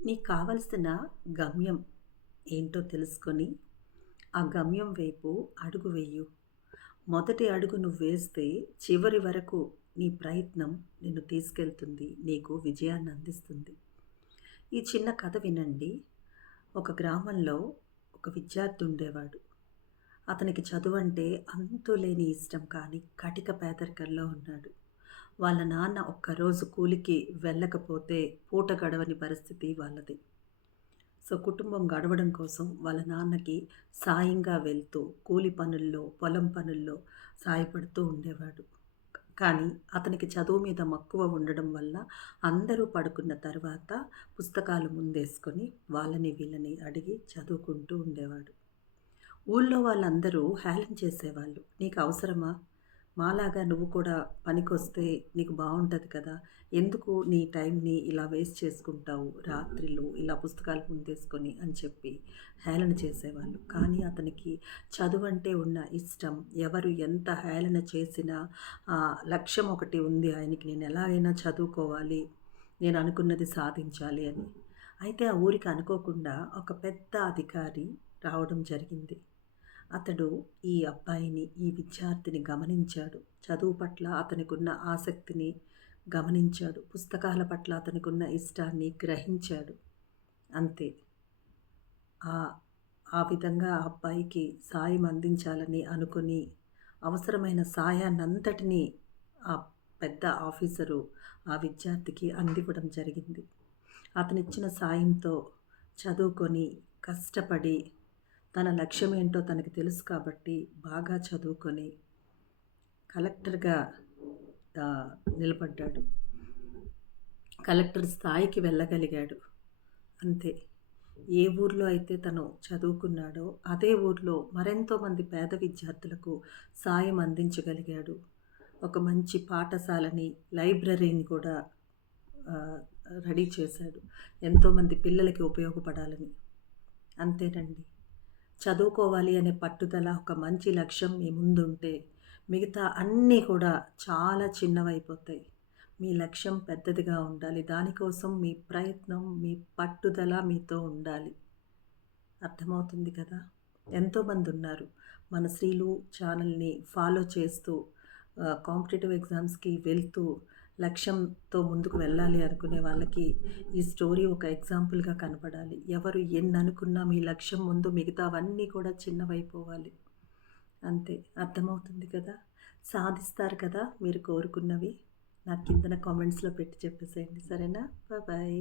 నీకు కావలసిన గమ్యం ఏంటో తెలుసుకొని, ఆ గమ్యం వైపు అడుగు వెయ్యు. మొదటి అడుగు నువ్వు వేస్తే చివరి వరకు నీ ప్రయత్నం నిన్ను తీసుకెళ్తుంది. నీకు విజయాన్ని అందిస్తుంది. ఈ చిన్న కథ వినండి. ఒక గ్రామంలో ఒక విద్యార్థి ఉండేవాడు. అతనికి చదువంటే అంతులేని ఇష్టం, కానీ కటిక పేదరికంలో ఉన్నాడు. వాళ్ళ నాన్న ఒక్కరోజు కూలికి వెళ్ళకపోతే పూట గడవని పరిస్థితి వాళ్ళది. సో, కుటుంబం గడవడం కోసం వాళ్ళ నాన్నకి సాయంగా వెళ్తూ కూలి పనుల్లో, పొలం పనుల్లో సాయపడుతూ ఉండేవాడు. కానీ అతనికి చదువు మీద మక్కువ ఉండడం వల్ల అందరూ పడుకున్న తర్వాత పుస్తకాలు ముందేసుకొని వాళ్ళని వీళ్ళని అడిగి చదువుకుంటూ ఉండేవాడు. ఊళ్ళో వాళ్ళందరూ హేళన చేసేవాళ్ళు. "నీకు అవసరమా? మాలాగా నువ్వు కూడా పనికొస్తే నీకు బావుంటది కదా! ఎందుకు నీ టైంని ఇలా వేస్ట్ చేసుకుంటావు రాత్రిళ్ళు ఇలా పుస్తకాలు ముందేసుకొని" అని చెప్పి హేళన చేసేవాళ్ళు. కానీ అతనికి చదువంటే ఉన్న ఇష్టం, ఎవరు ఎంత హేళన చేసినా లక్ష్యం ఒకటి ఉంది ఆయనకి, నేను ఎలాగైనా చదువుకోవాలి, నేను అనుకున్నది సాధించాలి అని. అయితే ఆ ఊరికి అనుకోకుండా ఒక పెద్ద అధికారి రావడం జరిగింది. అతడు ఈ అబ్బాయిని, ఈ విద్యార్థిని గమనించాడు. చదువు పట్ల అతనికున్న ఆసక్తిని గమనించాడు. పుస్తకాల పట్ల అతనికున్న ఇష్టాన్ని గ్రహించాడు. అంతే. ఆ ఆ విధంగా ఆ అబ్బాయికి సాయం అందించాలని అనుకుని, అవసరమైన సాయాన్నంతటినీ ఆ పెద్ద ఆఫీసరు ఆ విద్యార్థికి అందివ్వడం జరిగింది. అతనిచ్చిన సాయంతో చదువుకొని, కష్టపడి, తన లక్ష్యమేంటో తనకి తెలుసు కాబట్టి బాగా చదువుకొని కలెక్టర్‌గా ఆహ్, నిలబడ్డాడు. కలెక్టర్ స్థాయికి వెళ్ళగలిగాడు. అంతే. ఏ ఊర్లో అయితే తను చదువుకున్నాడో అదే ఊర్లో మరెంతో మంది పేద విద్యార్థులకు సాయం అందించగలిగాడు. ఒక మంచి పాఠశాలని, లైబ్రరీని కూడా ఆహ్, రెడీ చేశాడు. ఎంతోమంది పిల్లలకి ఉపయోగపడాలని. అంతేనండి. చదువుకోవాలి అనే పట్టుదల, ఒక మంచి లక్ష్యం మీ ముందుంటే మిగతా అన్నీ కూడా చాలా చిన్నవైపోతాయి. మీ లక్ష్యం పెద్దదిగా ఉండాలి. దానికోసం మీ ప్రయత్నం, మీ పట్టుదల మీతో ఉండాలి. అర్థమవుతుంది కదా! ఎంతోమందున్నారు. మన శ్రీలు ఛానల్‌ని ఫాలో చేస్తూ కాంపిటీటివ్ ఎగ్జామ్స్‌కి వెళ్తూ లక్ష్యంతో ముందుకు వెళ్ళాలి అనుకునే వాళ్ళకి ఈ స్టోరీ ఒక ఎగ్జాంపుల్‌గా కనపడాలి. ఎవరు ఎన్ననుకున్నా మీ లక్ష్యం ముందు మిగతావన్నీ కూడా చిన్నవైపోవాలి. అంతే. అర్థమవుతుంది కదా! సాధిస్తారు కదా మీరు కోరుకున్నవి. నాకు కిందన కామెంట్స్‌లో పెట్టి చెప్పేసేయండి. సరేనా? బాయ్.